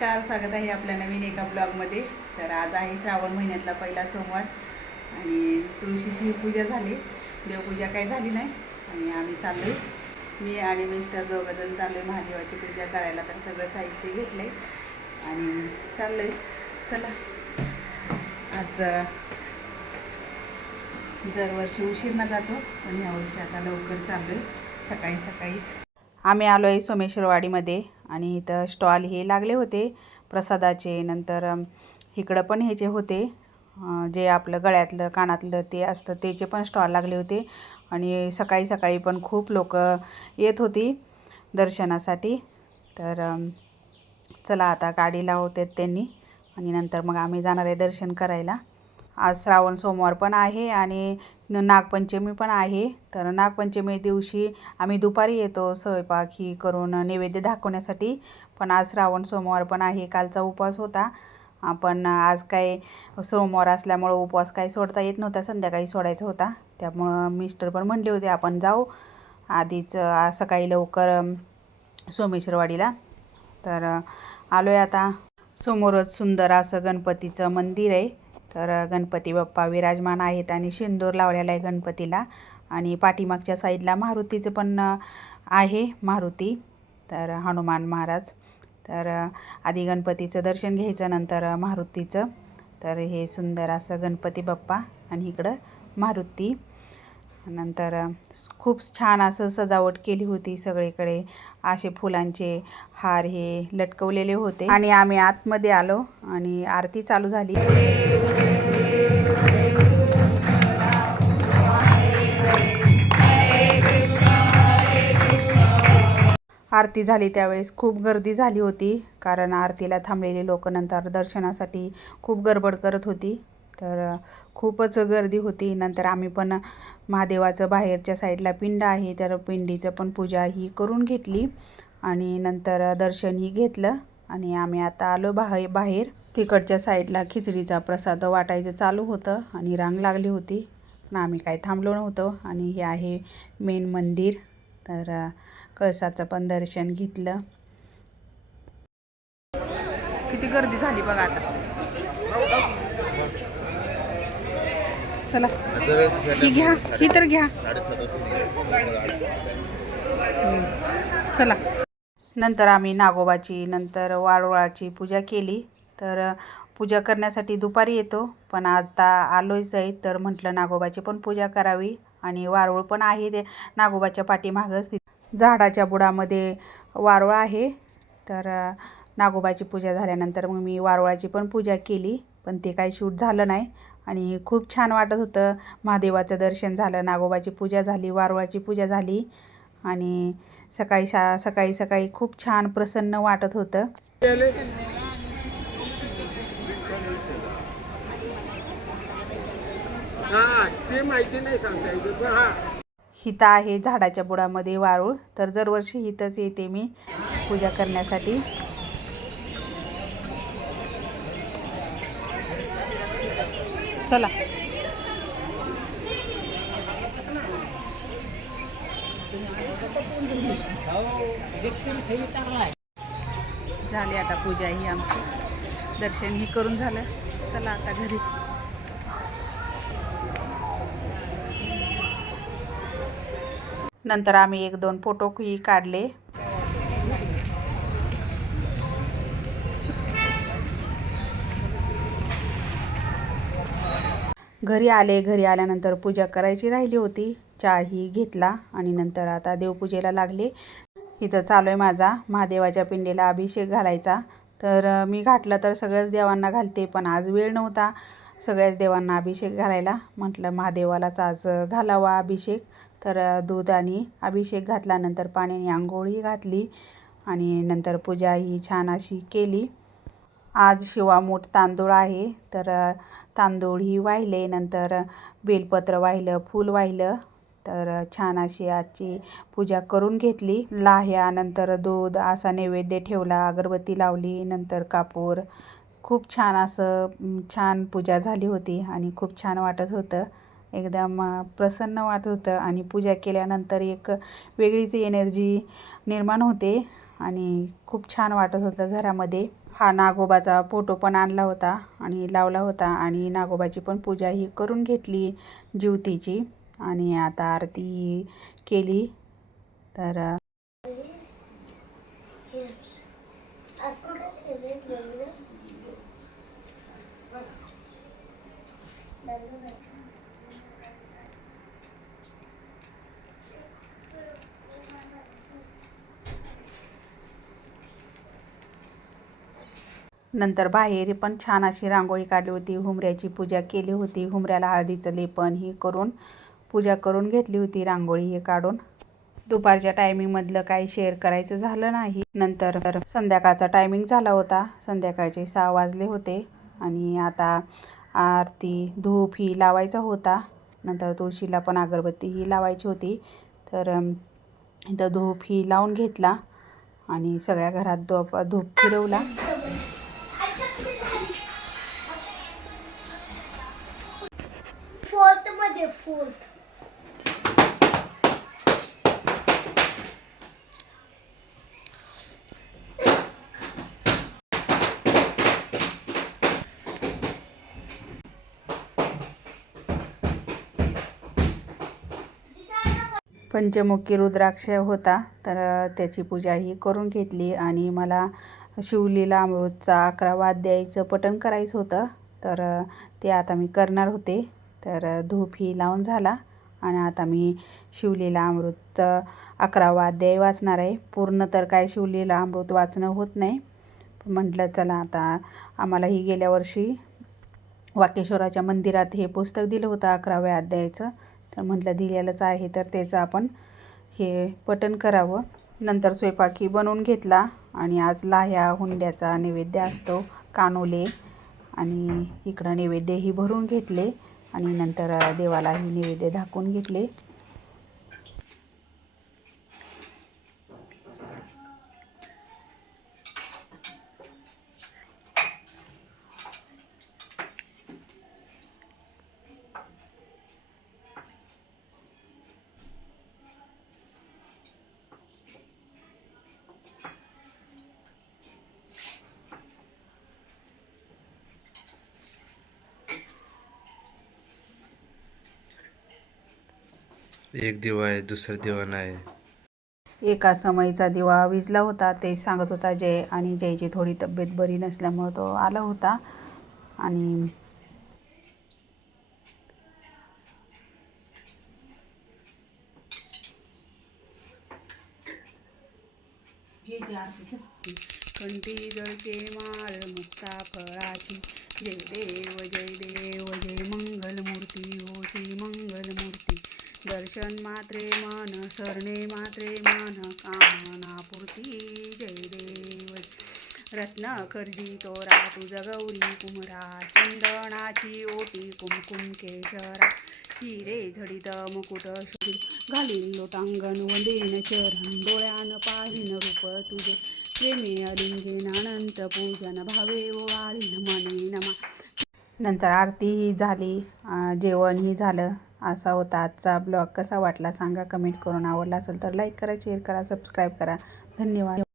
नमस्कार, स्वागत आहे आपल्या नवीन एका ब्लॉगमध्ये। तर आज आहे श्रावण महिन्यातला पहिला सोमवार आणि तुळशीची पूजा झाली, देवपूजा काही झाली नाही आणि आम्ही चाललो, मी आणि मिस्टर दोघंजण चाललो महादेवाची पूजा करायला। तर सगळं साहित्य घेतलं आणि चाललो आहे। चला, आज दरवर्षी उशीरनं जातो पण यावर्षी आता लवकर चाललो आहे, सकाळी सकाळीच। आम्ही आलो आहे सोमेश्वरवाडीमध्ये आणि इथं स्टॉल हे लागले होते प्रसादाचे। नंतर इकडं पण ह्याचे होते जे आपलं गळ्यातलं कानातलं ते असतं त्याचे पण स्टॉल लागले होते आणि सकाळी सकाळी पण खूप लोक येत होती दर्शनासाठी। तर चला आता गाडी लावतात त्यांनी आणि नंतर मग आम्ही जाणार आहे दर्शन करायला। आज श्रावण सोमवार पण आहे आणि नागपंचमी पण आहे। तर नागपंचमी दिवशी आम्ही दुपारी येतो स्वयंपाक ही करून नैवेद्य दाखवण्यासाठी, पण आज श्रावण सोमवार पण आहे। कालचा उपवास होता पण आज काय सोमवार असल्यामुळं उपवास काही सोडता येत नव्हता, संध्याकाळी सोडायचा होता। त्यामुळं मिस्टर पण म्हणले होते आपण जाऊ आधीच सकाळी लवकर सोमेश्वरवाडीला। तर आलो आहे आता। समोरच सुंदर असं गणपतीचं मंदिर आहे। तर गणपती बाप्पा विराजमान आहेत आणि सिंदूर लावलेला आहे गणपतीला आणि पाठीमागच्या साईडला मारुतीचं पण आहे, मारुती तर हनुमान महाराज। तर आधी गणपतीचं दर्शन घ्यायचं नंतर मारुतीचं। तर हे सुंदर असं गणपती बाप्पा आणि इकडं मारुती। नंतर खूप छान असं सजावट केली होती, सगळीकडे असे फुलांचे हार हे लटकवलेले होते आणि आम्ही आतमध्ये आलो आणि आरती चालू झाली। आरती झाली त्यावेळेस खूप गर्दी झाली होती, कारण आरतीला थांबलेले लोक नंतर दर्शनासाठी खूप गडबड करत होती। तर खूपच गर्दी होती। नंतर आम्ही पण महादेवाचं बाहेरच्या साईडला पिंड आहे तर पिंडीचं पण पूजा ही करून घेतली आणि नंतर दर्शनही घेतलं आणि आम्ही आता आलो बाहेर। तिकडच्या साईडला खिचडीचा प्रसाद वाटायचं चालू होतं आणि रांग लागली होती, पण आम्ही काही थांबलो नव्हतो। आणि हे आहे मेन मंदिर। तर कळसाचं पण दर्शन घेतलं। किती गर्दी झाली बघा आता। चला ही घ्या, ही तर घ्या। चला, नंतर आम्ही नागोबाची नंतर वारुळाची पूजा केली। तर पूजा करण्यासाठी दुपारी येतो पण आता आलोच आहे, तर म्हटलं नागोबाची पण पूजा करावी आणि वारुळ पण आहे ते नागोबाच्या पाठीमागच झाडाच्या बुडामध्ये वारुळ आहे। तर नागोबाची पूजा झाल्यानंतर मग मी वारुळाची पण पूजा केली, पण ते काही शूट झालं नाही आणि खूप छान वाटत होतं। महादेवाचं दर्शन झालं, नागोबाची पूजा झाली, वारुळाची पूजा झाली आणि सकाळी सकाळी खूप छान प्रसन्न वाटत होतं। हिता आहे झाडाच्या बुडामध्ये वारुळ, तर दरवर्षी हितच येते मी पूजा करण्यासाठी। चला, झाली आता पूजा ही आमची, दर्शन ही करून झालं। चला आता घरी। नंतर आम्ही 1-2 फोटो ही काढले। घरी आल्यानंतर पूजा करायची राहिली होती, चहाही घेतला आणि नंतर आता देवपूजेला लागले। इथं चालू आहे माझा महादेवाच्या पिंडीला अभिषेक घालायचा। तर मी घातलं तर सगळ्याच देवांना घालते, पण आज वेळ नव्हता सगळ्याच देवांना अभिषेक घालायला, म्हटलं महादेवालाच आज घालावा अभिषेक। तर दूध आणि अभिषेक घातला, नंतर पाण्याने आंघोळी घातली आणि नंतर पूजा ही छान अशी केली। आज शिवामूठ तांदूळ आहे तर तांदूळ ही वाहिले, नंतर बेलपत्र वाहिलं, फूल वाहिलं। तर छान अशी आजची पूजा करून घेतली। लाह्या नंतर दूध असा नैवेद्य ठेवला, अगरबत्ती लावली, नंतर कापूर। खूप छान असं छान पूजा झाली होती आणि खूप छान वाटत होतं, एकदम प्रसन्न वाटत होतं आणि पूजा केल्यानंतर एक वेगळीच एनर्जी निर्माण होते आणि खूप छान वाटत होतं घरामध्ये। हा नागोबाचा फोटो पण आणला होता आणि लावला होता आणि नागोबाची पण पूजा ही करून घेतली ज्योतीची. आणि आता आरती केली. तर नंतर बाहेर पण छान अशी रांगोळी काढली होती. हुमऱ्याची पूजा केली होती. हुमऱ्याला हळदीचं लेपन ही करून पूजा करून घेतली होती रांगोळी हे काढून. दुपारच्या टायमिंगमधलं काही शेअर करायचं झालं नाही. नंतर संध्याकाळचा टायमिंग झाला होता. संध्याकाळचे 6 वाजले होते आणि आता आरती धूप ही लावायचा होता. नंतर तुळशीला पण अगरबत्ती ही लावायची होती. तर इथं धूप ही लावून घेतला आणि सगळ्या घरात धूप फिरवला. पंचमुखी रुद्राक्ष होता तर त्याची पूजा ही करून घेतली. आणि मला शिवलीला अमृतचा 11वा अध्यायचं पठण करायचं होतं. तर ते आता मी करणार होते. तर धूप ही लावून झाला आणि आता मी शिवलीला अमृत 11वा अध्याय वाचणार आहे. पूर्ण तर काय शिवलीला अमृत वाचणं होत नाही. म्हटलं चला आता आम्हाला ही गेल्या वर्षी वाकेश्वराच्या मंदिरात हे पुस्तक दिलं होतं 11व्या अध्यायाचं. तर म्हटलं दिलेलंच आहे तर त्याचं आपण हे पठण करावं. नंतर स्वयंपाकी बनवून घेतला आणि आज लाह्या हुंड्याचा नैवेद्य असतो, कानोले. आणि इकडं नैवेद्यही भरून घेतले आणि नंतर देवालाही नैवेद्य दाखवून घेतले. एक दिवा आहे, दुसरा दिवा नाही. एका समयीचा दिवा विझला होता ते सांगत होता जय. आणि जयची थोडी तब्येत बरी नसल्यामुळं तो आला होता. आणि कंठी जळके माळ मुक्ता फळाची, जय देव जय देव जय मंगलमूर्ती हो श्री मंगलमूर्ती. दर्शन मात्रे मन सरणे मात्रे मन, कामनापूर्ती जय देव. रत्न खर्जितो तुझ गौरी कुमरा, चंदनाची ओटी कुमकुम केशरा. हिरे झडित मुकुट शोभित, घालीन लोटांगण वंदेन चरण. डोळ्यान पाहिन रूप तुझे, प्रेमे अलिंगेन अनंत पूजन. भावे ओवाळीन मने नमा. नंतर आरती ही झाली, जेवण ही झालं. असा होता आजचा ब्लॉग. कसा वाटला सांगा कमेंट करून. आवडला असेल तर लाईक करा, शेअर करा, सबस्क्राईब करा. धन्यवाद.